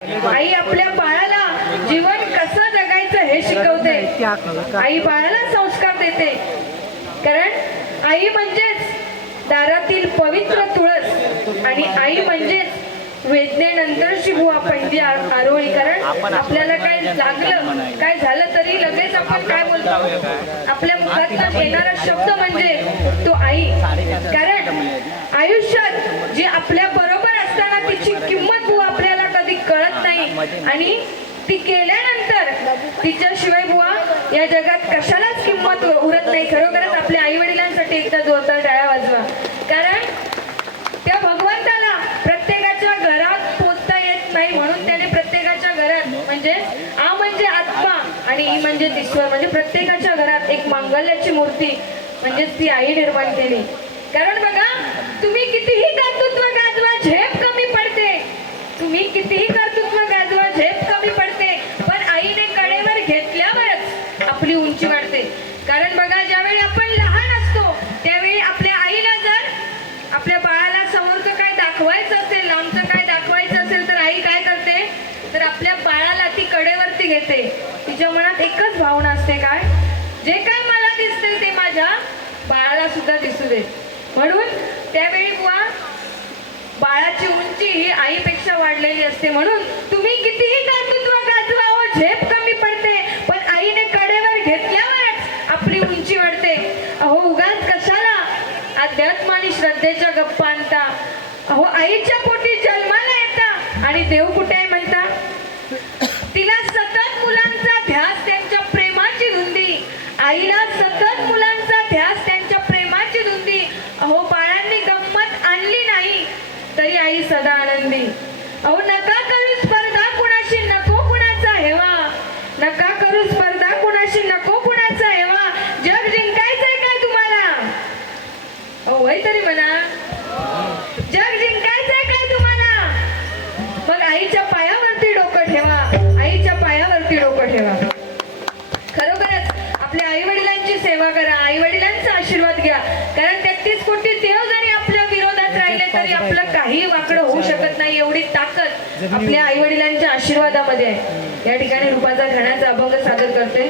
आई आपल्या बाळाला जीवन कसं जगायचं हे शिकवते. आई बाळाला संस्कार देते. कारण आई म्हणजेच दारातील पवित्र तुळस आणि आई म्हणजेच वेदनेनंतरची बुवा पहिली आरोळी. कारण आपल्याला काय लागलं काय झालं तरी लगेच आपण काय बोलतो, आपल्या मुखात येणारा शब्द म्हणजे तो आई. कारण आयुष्यात जी आपल्या बरोबर असताना तिची किंमत बुवा आपल्याला कधी कळत नाही आणि ती केल्यानंतर तिच्याशिवाय बुवा या जगात कशालाच किंमत उरत नाही. खरोखरच आपल्या आई वडिलांसाठी एकदा जोरदार टाळ्या वाजवा. कारण त्या भगवंताला प्रत्येकाच्या घरात पोचता येत नाही म्हणून त्याने प्रत्येकाच्या घरात म्हणजे आ म्हणजे आत्मा आणि ई म्हणजे ईश्वर म्हणजे प्रत्येकाच्या घरात एक मांगल्याची मूर्ती म्हणजेच ती आई निर्माण केली. कारण बघा तुम्ही कितीही कर्तृत्व गाजवा झेप कमी पडते. तुम्ही कितीही कर्तृत्व गाजवा झेप कमी पडते. पण आईने कडेवर घेतल्यावरच आपली उंची वाढते. कारण बघा ज्यावेळी आपण लहान असतो त्यावेळी आपल्या आईला जर आपल्या बाळाला समोरचं काय दाखवायचं असेल, लांबचं काय दाखवायचं असेल तर आई काय करते तर आपल्या बाळाला ती कडेवरती घेते. तिच्या मनात एकच भावना असते, काय जे काय मला दिसते ते माझ्या बाळाला सुद्धा दिसू दे. म्हणून त्यावेळी बुवा बाळाची उंची ही आईपेक्षा वाढलेली असते. म्हणून तुम्ही कितीही कर्तृत्व गाजवा झेप कमी पडते पण आईने कडेवर घेतल्यावरच आपली उंची वाढते. अहो उगाच कशाला अध्यात्म आणि श्रद्धेच्या गप्पा आणता. अहो आईच्या पोटी जन्माला येता आणि देव कुठे आहे म्हणता. तिला सतत मुलांचा ध्यास त्यांच्या प्रेमाची धुंदी. आईला सतत मुलांचा ध्यास त्यांच्या प्रेमाची धुंदी. अहो बाळांनी गंमत आणली नाही तरी आई सदा आनंदी. अहो नका करू स्पर्धा कुणाशी नको कुणाचा हेवा. नका करू स्पर्धा कुणाशी नको कुणाचा हेवा. जग जिंकायचंय काय तुम्हाला. अहो वय तरी म्हणा जग जिंकायचंय काय तुम्हाला. मग आईच्या पायावरती डोकं ठेवा. आईच्या पायावरती डोकं ठेवा. खरोखरच आपल्या आई वडिलांची सेवा करा. आई वडिलांचा आशीर्वाद घ्या. कारण 33 कोटी देव जरी आपल्या विरोधात राहिले तरी आपलं काही वाकडं होऊ शकत नाही. एवढी ताकद आपल्या आई वडिलांच्या आशीर्वादामध्ये आहे. या ठिकाणी रूपाचा घराचा अभंग सादर करते.